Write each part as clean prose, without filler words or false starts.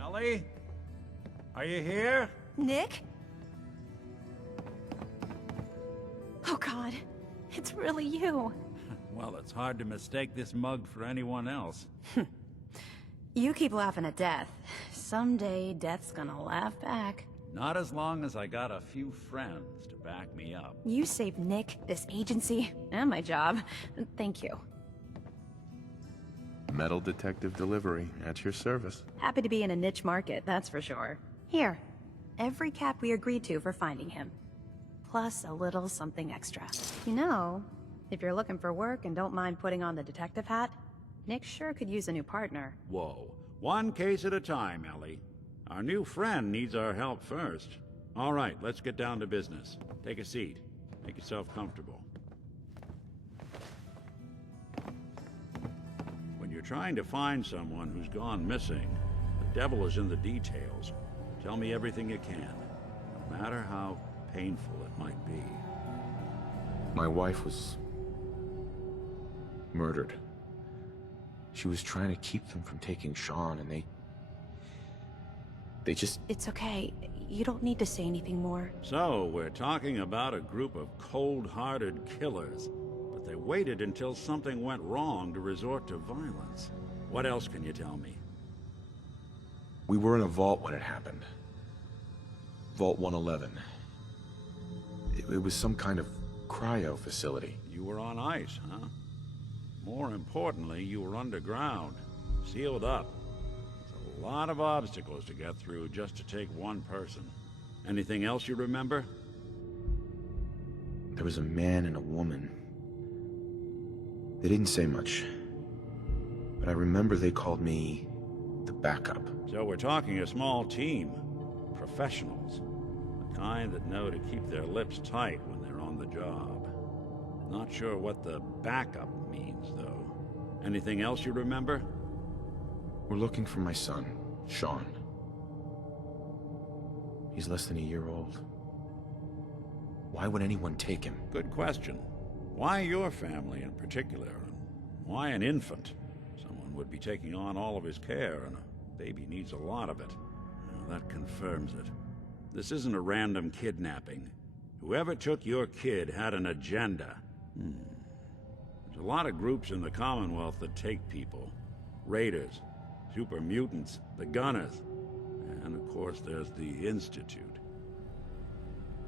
Ellie? Are you here? Nick? Oh God, it's really you. Well, it's hard to mistake this mug for anyone else. You keep laughing at death. Someday, death's gonna laugh back. Not as long as I got a few friends to back me up. You saved Nick, this agency, and my job. Thank you. Metal detective delivery at your service. Happy to be in a niche market, that's for sure. Here, every cap we agreed to for finding him. Plus a little something extra. You know, if you're looking for work and don't mind putting on the detective hat, Nick sure could use a new partner. Whoa. One case at a time, Ellie. Our new friend needs our help first. All right, let's get down to business. Take a seat. Make yourself comfortable. When you're trying to find someone who's gone missing, the devil is in the details. Tell me everything you can, no matter how painful it might be. My wife was murdered. She was trying to keep them from taking Sean, and they just... It's okay. You don't need to say anything more. So, we're talking about a group of cold-hearted killers, but they waited until something went wrong to resort to violence. What else can you tell me? We were in a vault when it happened. Vault 111. It was some kind of cryo facility. You were on ice, huh? More importantly, you were underground, sealed up. It's a lot of obstacles to get through just to take one person. Anything else you remember? There was a man and a woman. They didn't say much, but I remember they called me the backup. So we're talking a small team. Professionals. The kind that know to keep their lips tight when they're on the job. Not sure what the backup means, though. Anything else you remember? We're looking for my son, Sean. He's less than a year old. Why would anyone take him? Good question. Why your family in particular? And why an infant? Someone would be taking on all of his care, and a baby needs a lot of it. Well, that confirms it. This isn't a random kidnapping. Whoever took your kid had an agenda. There's a lot of groups in the Commonwealth that take people. Raiders, super mutants, the Gunners, and of course there's the Institute.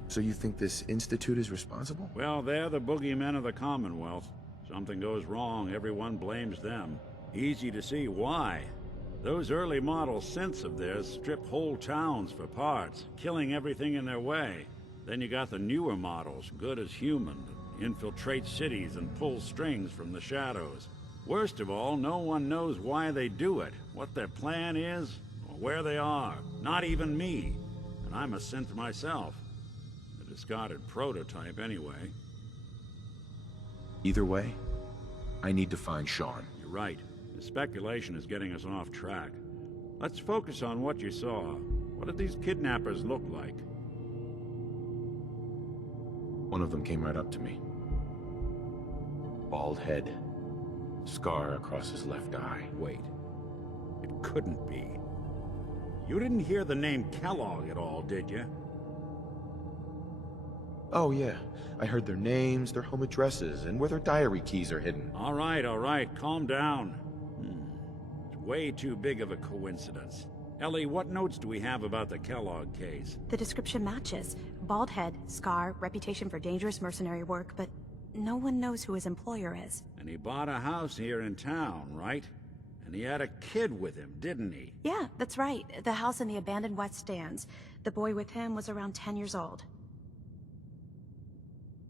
So you think this Institute is responsible? Well, they're the boogeymen of the Commonwealth. Something goes wrong, everyone blames them. Easy to see why. Those early model synths of theirs strip whole towns for parts, killing everything in their way. Then you got the newer models, good as human, that infiltrate cities and pull strings from the shadows. Worst of all, no one knows why they do it, what their plan is, or where they are. Not even me. And I'm a synth myself. A discarded prototype anyway. Either way, I need to find Sean. You're right. The speculation is getting us off track. Let's focus on what you saw. What did these kidnappers look like? One of them came right up to me. Bald head. Scar across his left eye. Wait. It couldn't be. You didn't hear the name Kellogg at all, did you? Oh yeah, I heard their names, their home addresses, and where their diary keys are hidden. All right, calm down. It's way too big of a coincidence. Ellie, what notes do we have about the Kellogg case? The description matches. Bald head, scar, reputation for dangerous mercenary work, but no one knows who his employer is. And he bought a house here in town, right? And he had a kid with him, didn't he? Yeah, that's right. The house in the abandoned West Stands. The boy with him was around 10 years old.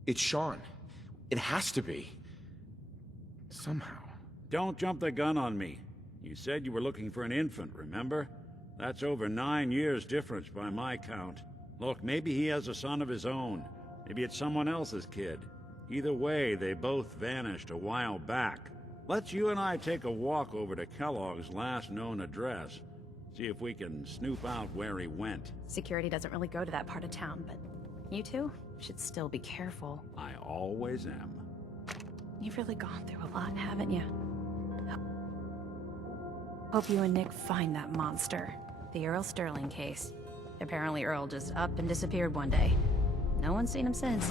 It's Sean. It has to be. Somehow. Don't jump the gun on me. You said you were looking for an infant, remember? That's over 9 years difference by my count. Look, maybe he has a son of his own. Maybe it's someone else's kid. Either way, they both vanished a while back. Let's you and I take a walk over to Kellogg's last known address. See if we can snoop out where he went. Security doesn't really go to that part of town, but You two should still be careful. I always am. You've really gone through a lot, haven't you? Hope you and Nick find that monster. The Earl Sterling case. Apparently Earl just up and disappeared one day. No one's seen him since.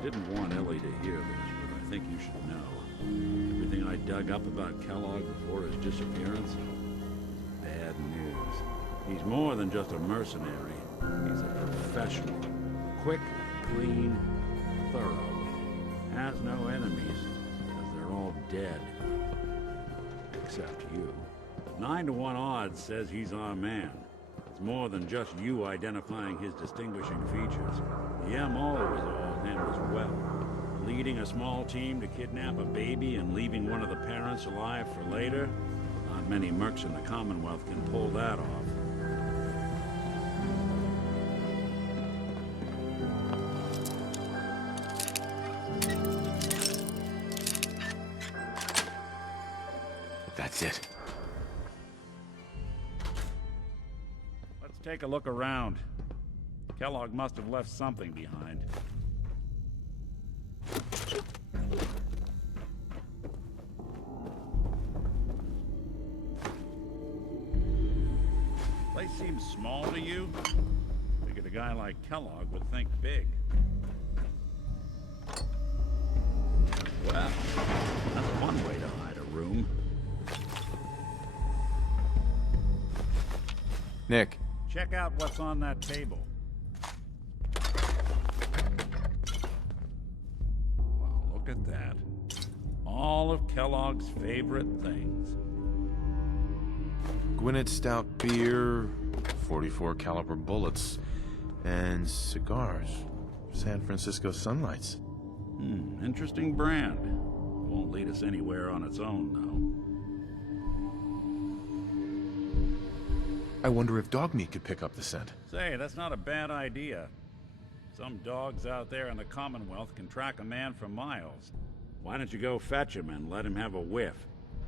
I didn't want Ellie to hear this, but I think you should know. Everything I dug up about Kellogg before his disappearance, bad news. He's more than just a mercenary. He's a professional. Quick, clean, thorough. Has no enemies, because they're all dead. Except you. 9-to-1 odds says he's our man. It's more than just you identifying his distinguishing features. The MO was all him as well. Leading a small team to kidnap a baby and leaving one of the parents alive for later? Not many mercs in the Commonwealth can pull that off. That's it. Let's take a look around. Kellogg must have left something behind. Place seems small to you? Figured a guy like Kellogg would think big. Well, that's one way to hide a room. Nick. Check out what's on that table. Wow, look at that. All of Kellogg's favorite things. Gwinnett Stout beer, 44 caliber bullets, and cigars. San Francisco Sunlights. Interesting brand. Won't lead us anywhere on its own, though. I wonder if dog meat could pick up the scent. Say, that's not a bad idea. Some dogs out there in the Commonwealth can track a man for miles. Why don't you go fetch him and let him have a whiff?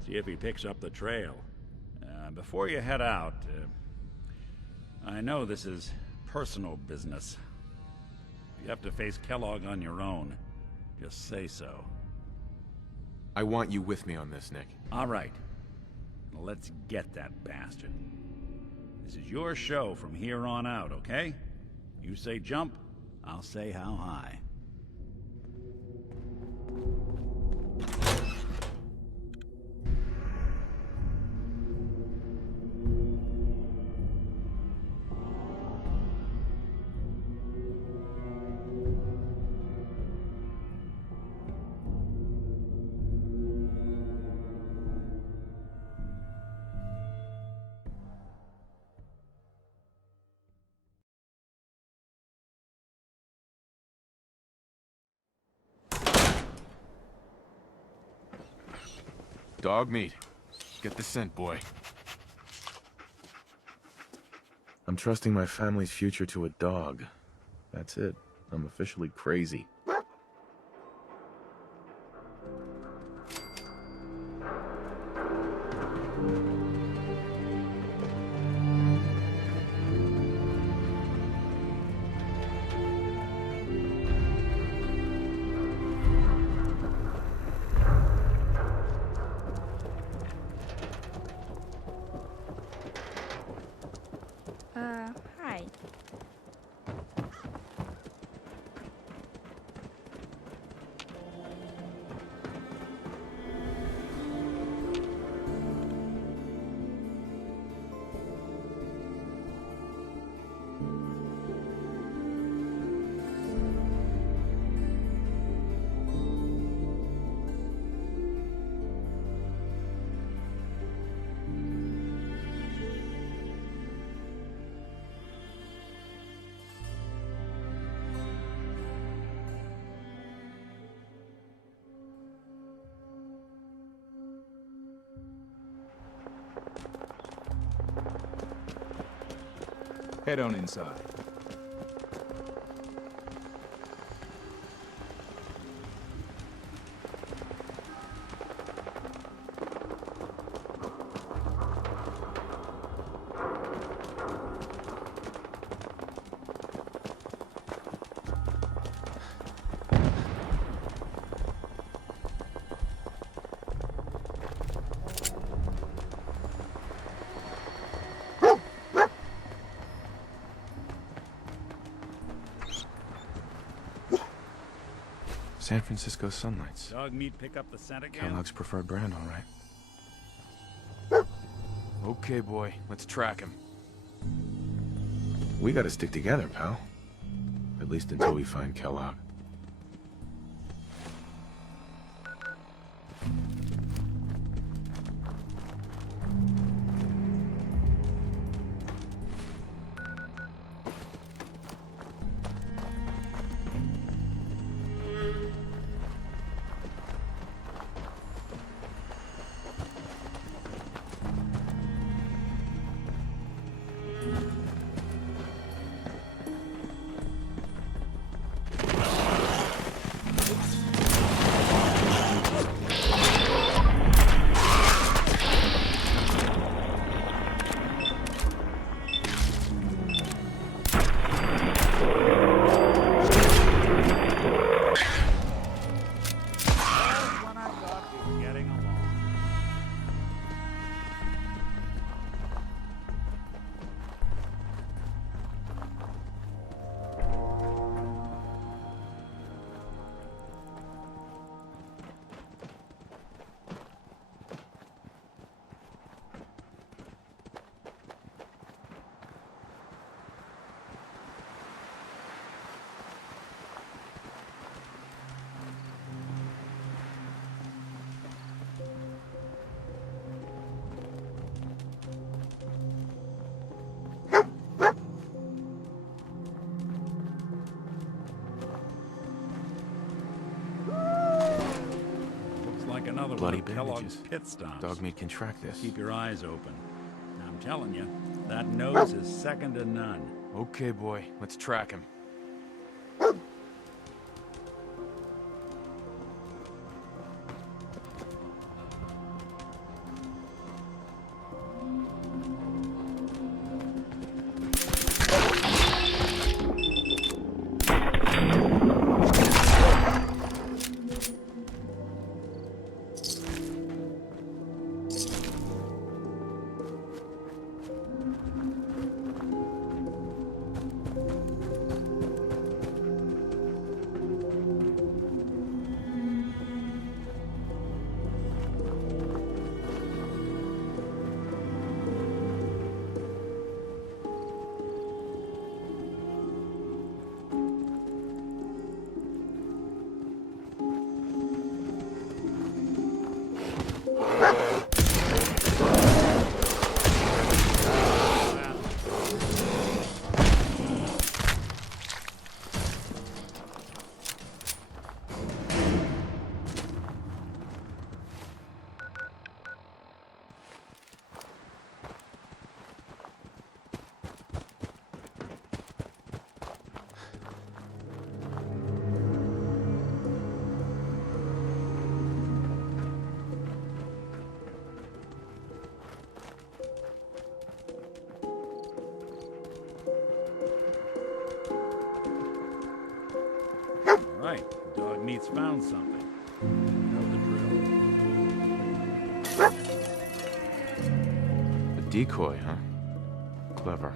See if he picks up the trail. Before you head out, I know this is personal business. If you have to face Kellogg on your own, just say so. I want you with me on this, Nick. All right. Let's get that bastard. This is your show from here on out, okay? You say jump, I'll say how high. Dog meat. Get the scent, boy. I'm trusting my family's future to a dog. That's it. I'm officially crazy. Hi. Head on inside. San Francisco Sunlights. Dog meat pick up the scent again? Kellogg's preferred brand, all right. Okay, boy. Let's track him. We gotta stick together, pal. At least until we find Kellogg. When I thought we were getting along. Looks like another Bloody one of Kellogg's bandages. pit stops. Dog meat can track this. Keep your eyes open. I'm telling you, that nose is second to none. Okay, boy. Let's track him. Right, dog meat's found something. You know the drill. A decoy, huh? Clever.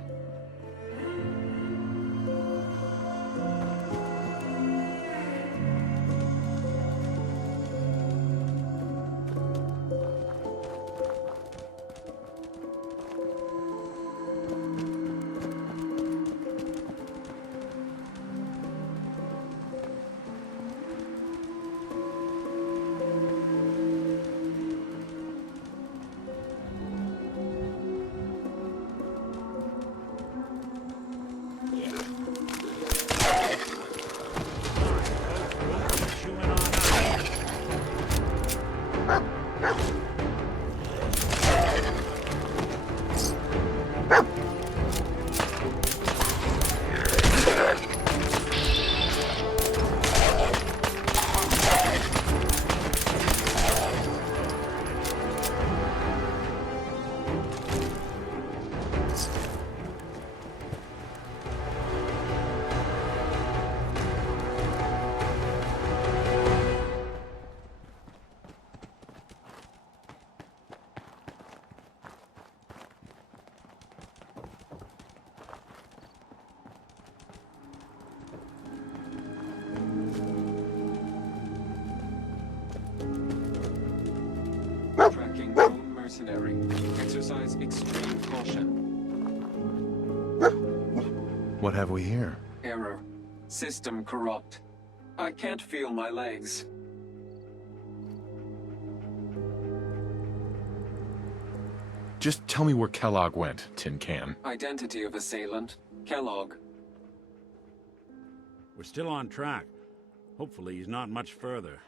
mercenary. Exercise extreme caution. What have we here? Error. System corrupt. I can't feel my legs. Just tell me where Kellogg went, Tin Can. Identity of assailant. Kellogg. We're still on track. Hopefully he's not much further.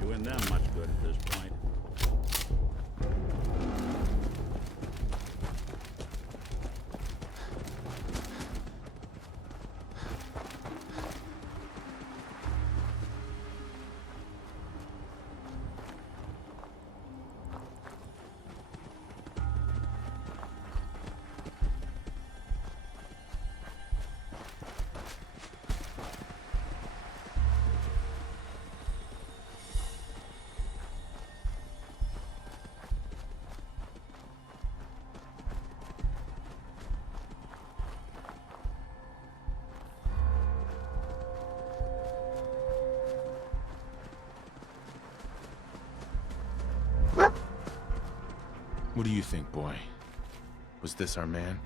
Doing them much good at this point. What do you think, boy? Was this our man?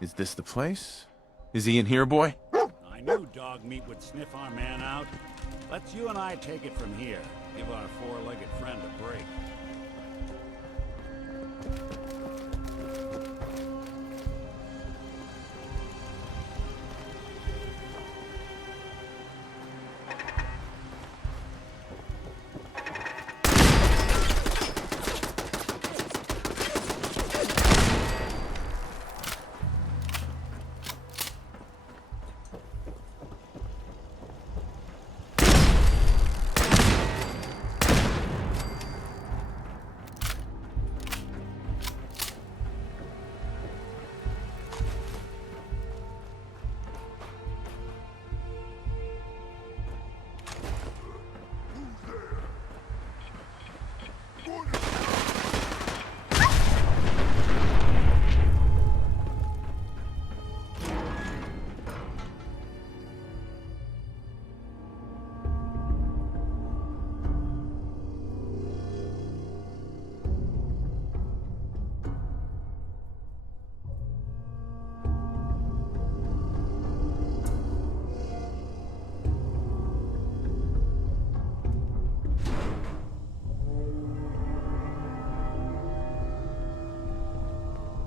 Is this the place? Is he in here, boy? I knew dog meat would sniff our man out. Let's you and I take it from here. Give our four-legged friend a break.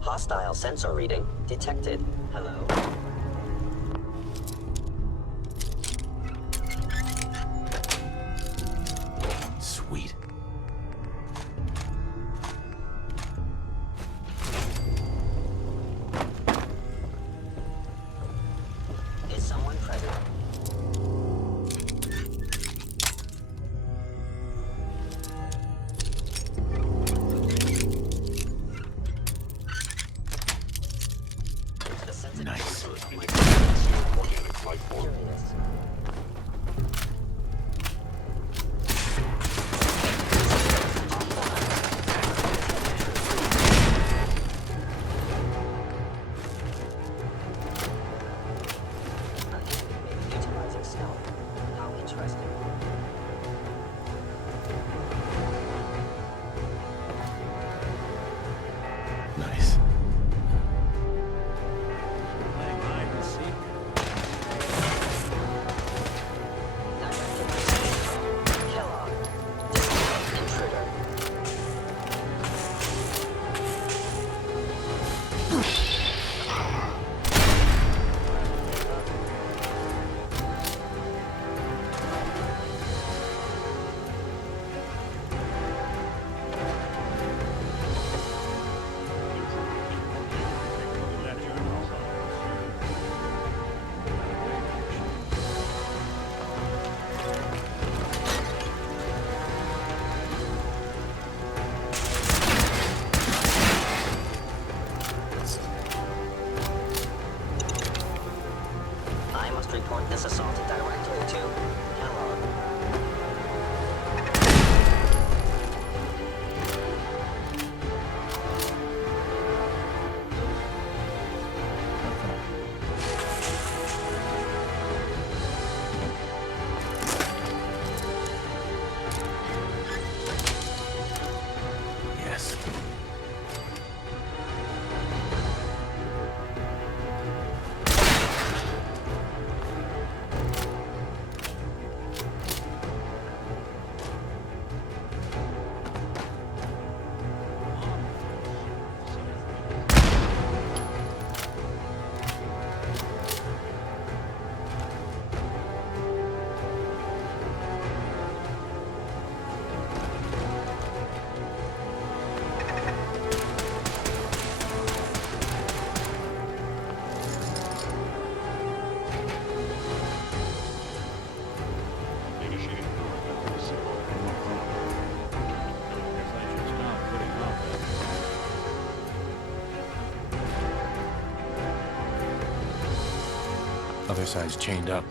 Hostile sensor reading detected. Hello. Sweet. Is someone present? The sensitive Nice. input Nice. Playing hide and seek. Directed message from Kellogg. Disconnect intruder. Let you know. I must report this assault directly to Kellogg. Yes. Other side's chained up.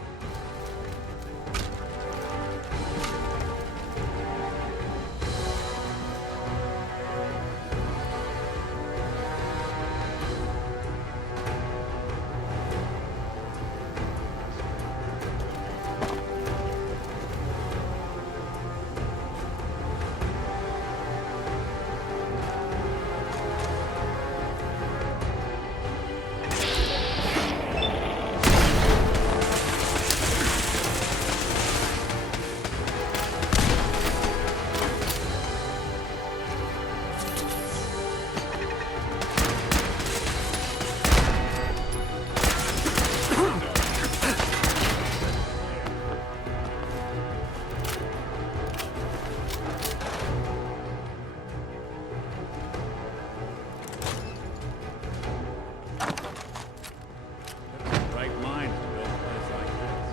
Right mind to build a place like this.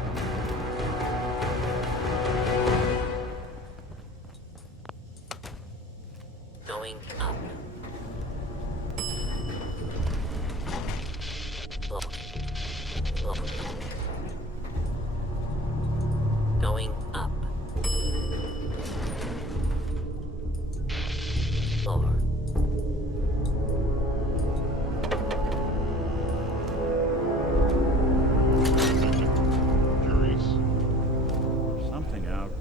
Going up. Look. Look. Going up. Lower. Something out there.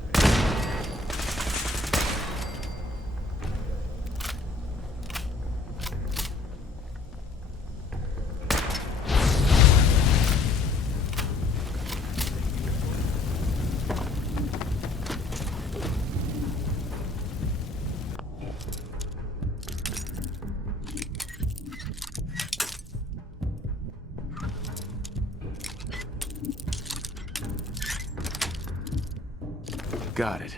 Got it.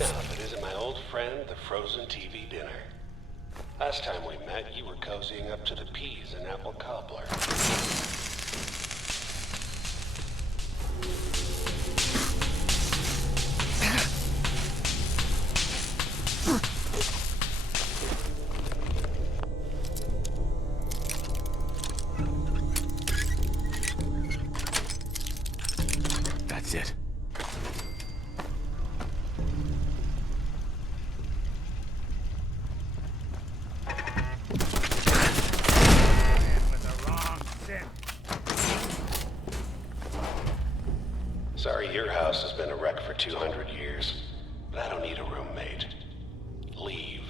Enough. It isn't my old friend, the frozen TV dinner. Last time we met, you were cozying up to the peas and apple cobbler. for 200 years, but I don't need a roommate. Leave.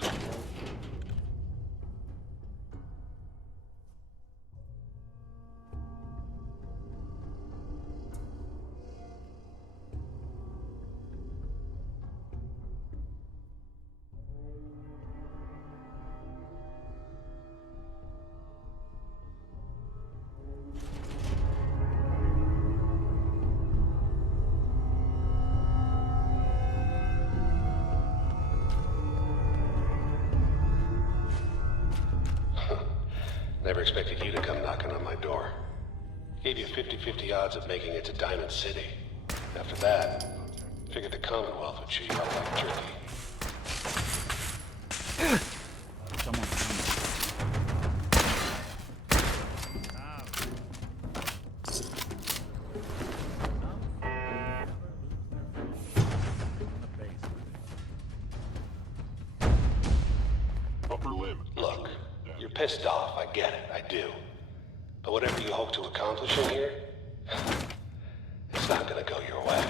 Never expected you to come knocking on my door. Gave you 50-50 odds of making it to Diamond City. After that, figured the Commonwealth would chew you up like turkey. Someone's coming. Upper limb. Look, you're pissed off, I get it, I do. But whatever you hope to accomplish in here, it's not gonna go your way.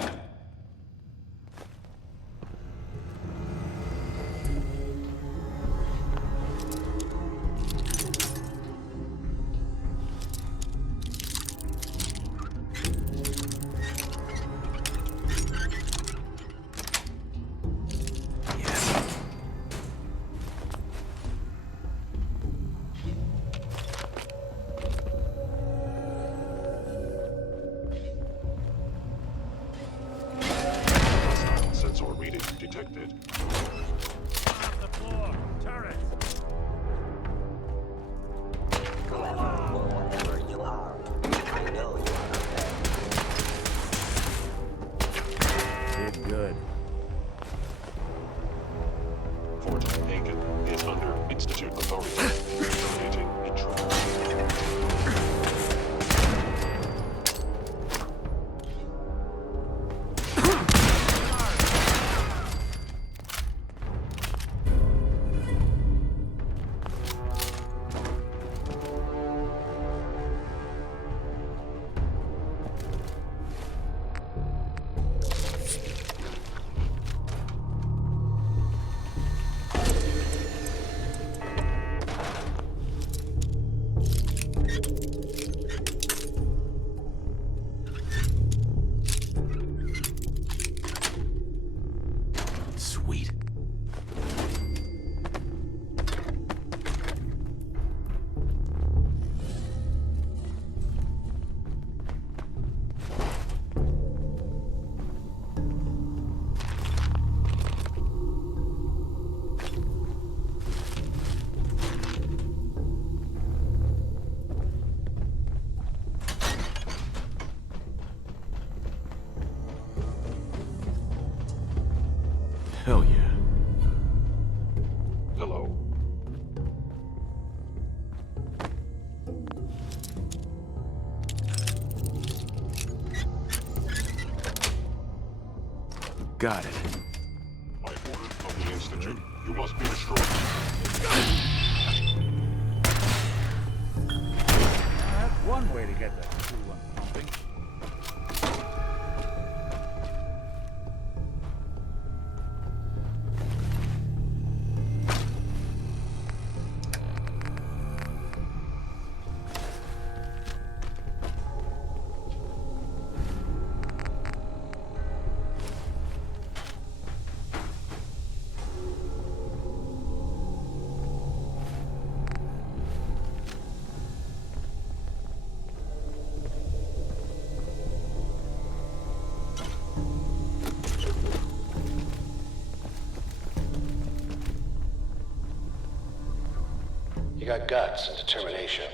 Sensor reading detected. Off the floor! Turret! Whoever or whatever you are, I know you are not Did good. Fort Aiken is under Institute authority. Terminating intruder. Sweet. Hell yeah. Hello. Got it. By order of the Institute, you must be destroyed. That's one way to get that cool one pumping. You got guts and determination.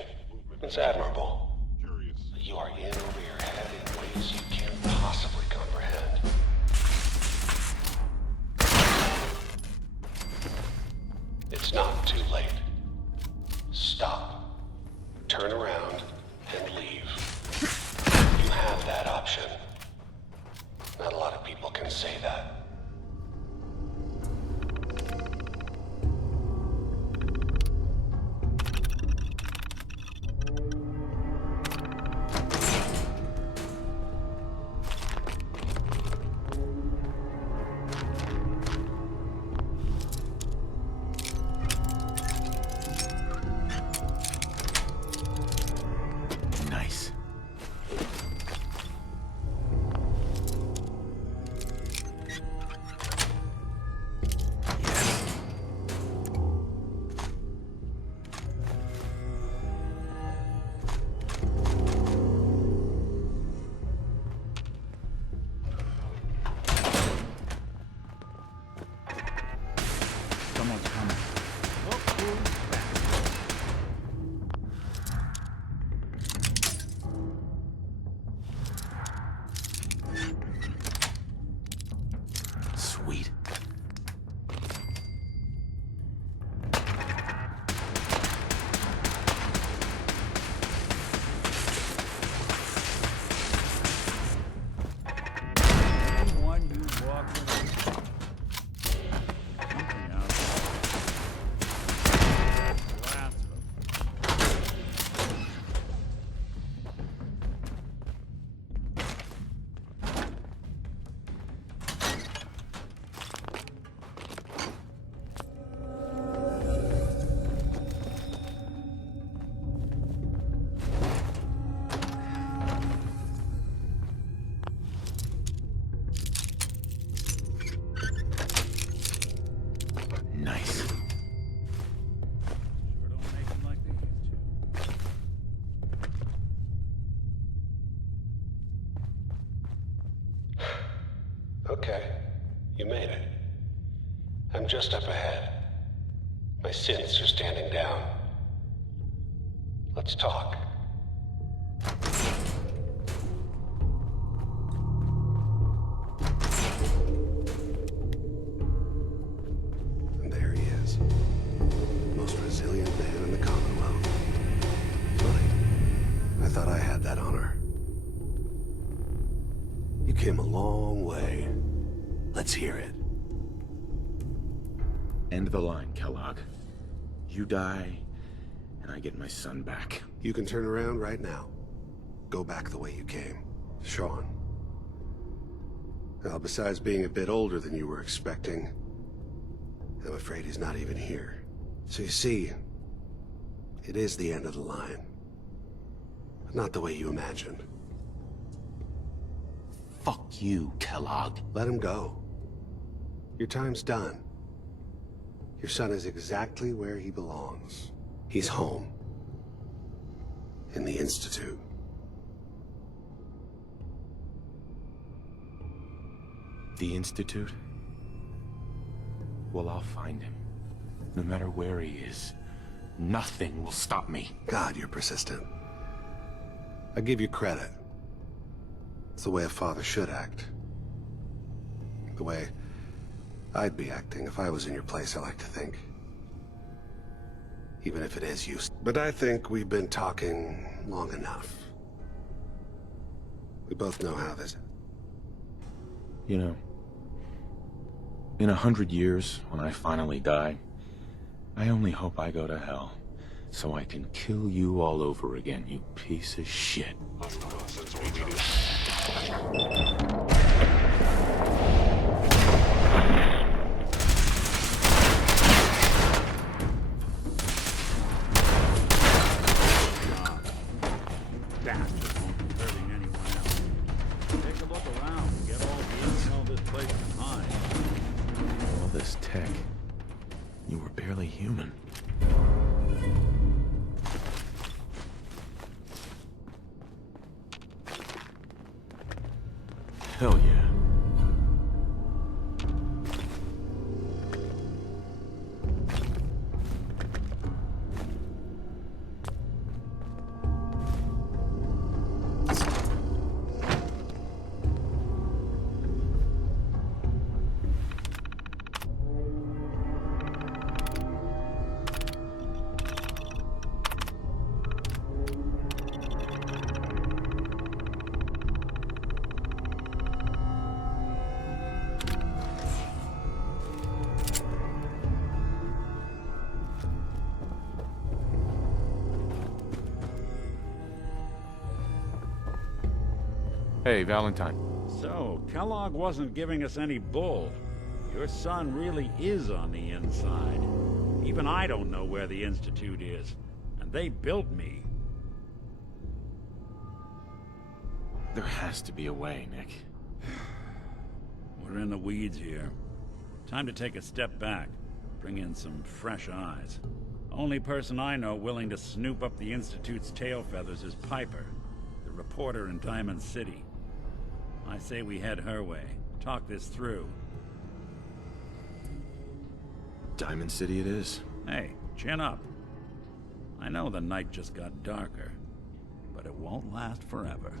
It's admirable. Curious. But you are in over your head in ways you can't possibly comprehend. It's not too late. Stop. Turn around and leave. You have that option. Not a lot of people can say that. Sweet. Anyone you walk with, something out there. Last of them. Nice. Sure don't make them like they used to. Okay, you made it. I'm just up ahead. My synths are standing down. Let's talk. And there he is. Most resilient man in the Commonwealth. Funny. I thought I had that honor. You came a long way. Let's hear it. End of the line, Kellogg. You die, and I get my son back. You can turn around right now. Go back the way you came. Sean. Now, besides being a bit older than you were expecting, I'm afraid he's not even here. So you see, it is the end of the line. But not the way you imagined. Fuck you, Kellogg. Let him go. Your time's done. Your son is exactly where he belongs. He's home. In the Institute. The Institute? Well, I'll find him. No matter where he is. Nothing will stop me. God, you're persistent. I give you credit. It's the way a father should act. The way I'd be acting if I was in your place, I like to think. Even if it is useless. But I think we've been talking long enough. We both know how this... You know, in 100 years, when I finally die, I only hope I go to hell, so I can kill you all over again, you piece of shit. Bastards won't be hurting anyone else. Take a look around and get all the intel this place can hide. All this tech. You were barely human. Hell yeah. Hey, Valentine. So, Kellogg wasn't giving us any bull. Your son really is on the inside. Even I don't know where the Institute is. And they built me. There has to be a way, Nick. We're in the weeds here. Time to take a step back. Bring in some fresh eyes. Only person I know willing to snoop up the Institute's tail feathers is Piper, the reporter in Diamond City. I say we head her way. Talk this through. Diamond City it is. Hey, Chin up. I know the night just got darker, but it won't last forever.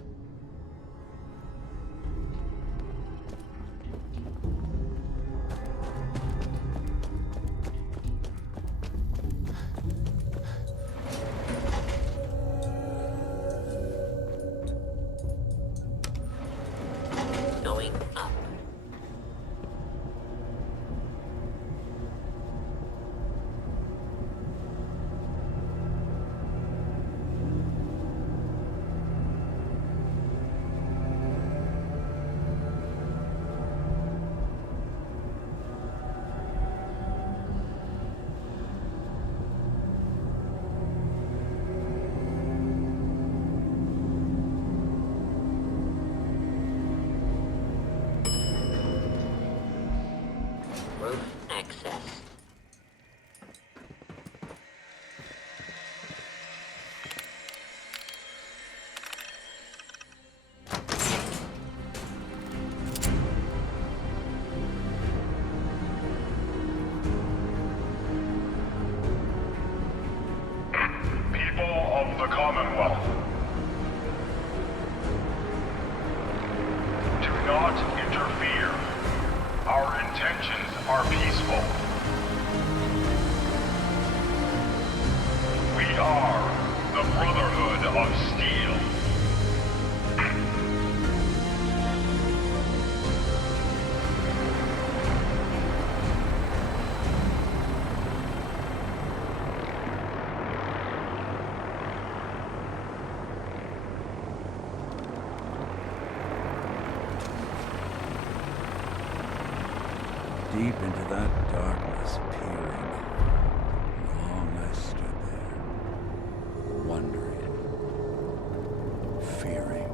Going up. Roof access. People of the Commonwealth, do not interfere. Our intentions are peaceful. We are the Brotherhood of Steel. Deep into that darkness, peering. Long I stood there, wondering, fearing.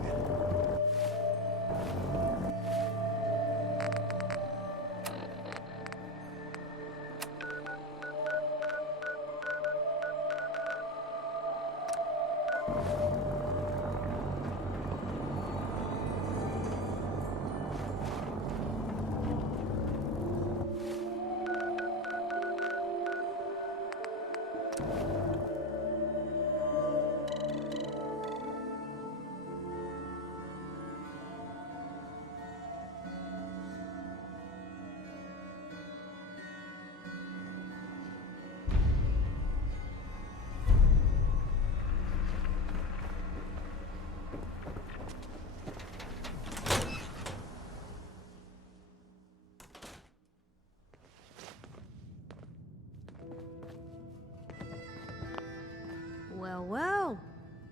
Well, well.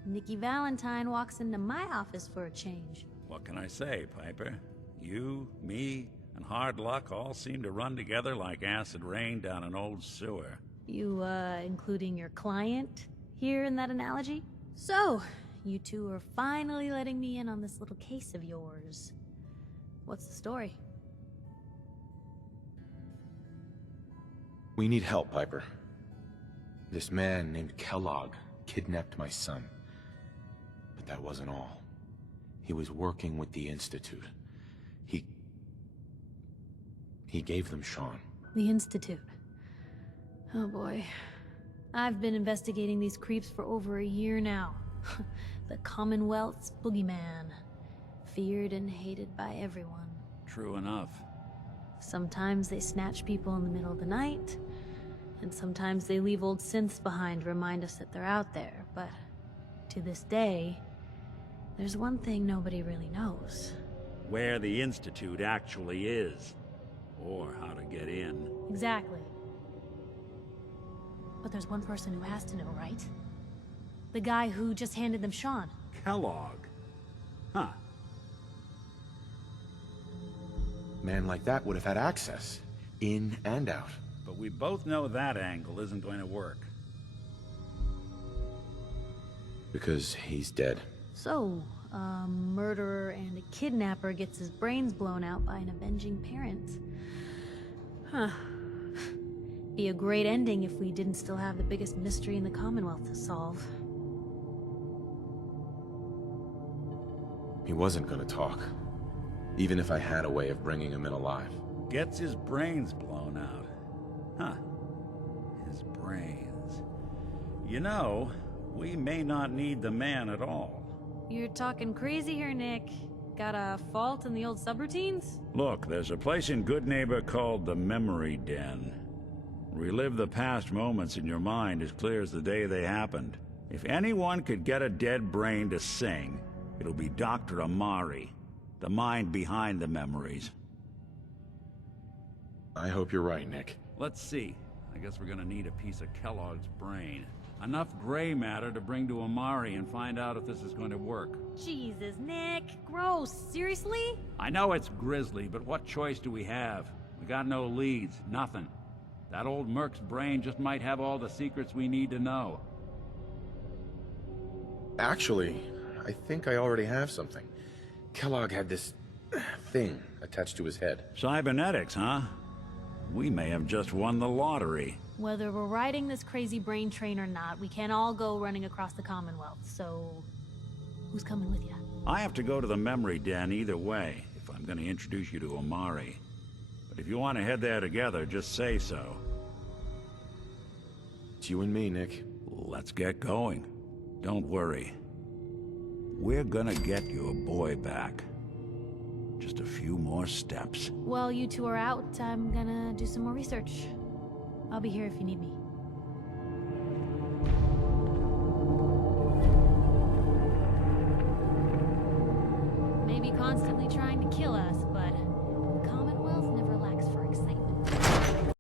Nikki Valentine walks into my office for a change. What can I say, Piper? You, me, and hard luck all seem to run together like acid rain down an old sewer. You, including your client here in that analogy? So, you two are finally letting me in on this little case of yours. What's the story? We need help, Piper. This man named Kellogg kidnapped my son. But that wasn't all. He was working with the Institute. He gave them Sean. The Institute. Oh boy. I've been investigating these creeps for over a year now. The Commonwealth's boogeyman. Feared and hated by everyone. True enough. Sometimes they snatch people in the middle of the night, and sometimes they leave old synths behind to remind us that they're out there, but to this day, there's one thing nobody really knows. Where the Institute actually is. Or how to get in. Exactly. But there's one person who has to know, right? The guy who just handed them Sean. Kellogg. Huh. Man like that would have had access, in and out. But we both know that angle isn't going to work. Because he's dead. So, a murderer and a kidnapper gets his brains blown out by an avenging parent. Huh. Be a great ending if we didn't still have the biggest mystery in the Commonwealth to solve. He wasn't gonna talk. Even if I had a way of bringing him in alive. Gets his brains blown out. Huh. Kellog's brains. You know, we may not need the man at all. You're talking crazy here, Nick. Got a fault in the old subroutines? Look, there's a place in Good Neighbor called the Memory Den. Relive the past moments in your mind as clear as the day they happened. If anyone could get a dead brain to sing, it'll be Dr. Amari, the mind behind the memories. I hope you're right, Nick. Let's see. I guess we're gonna need a piece of Kellogg's brain. Enough gray matter to bring to Amari and find out if this is going to work. Jesus, Nick. Gross. Seriously? I know it's grisly, but what choice do we have? We got no leads, nothing. That old Merc's brain just might have all the secrets we need to know. Actually, I think I already have something. Kellogg had this thing attached to his head. Cybernetics, huh? We may have just won the lottery. Whether we're riding this crazy brain train or not, we can't all go running across the Commonwealth, so... who's coming with you? I have to go to the Memory Den either way, if I'm going to introduce you to Amari. But if you want to head there together, just say so. It's you and me, Nick. Let's get going. Don't worry. We're gonna get your boy back. Just a few more steps. While you two are out, I'm gonna do some more research. I'll be here if you need me.